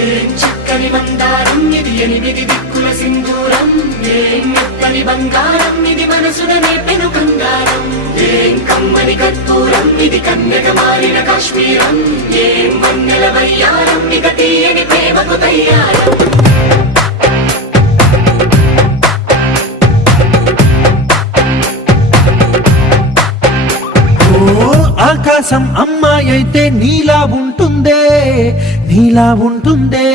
ఏం చక్కని మందారం ఇది ఎనిమిది దిక్కుల సింధూరం, ఏం మెత్తని బంగారం ఇది మనసున నేర్పెను బంగారం, ఏం కమ్మని కర్పూరం ఇది కన్యక మారిన కాశ్మీరం, ఏం వన్నెల వయ్యారం ఇక తీయని ప్రేమకు తయ్యారం. ఆకాశం అమ్మాయి అయితే నీలా ఉంటుందే, నీలా ఉంటుందే.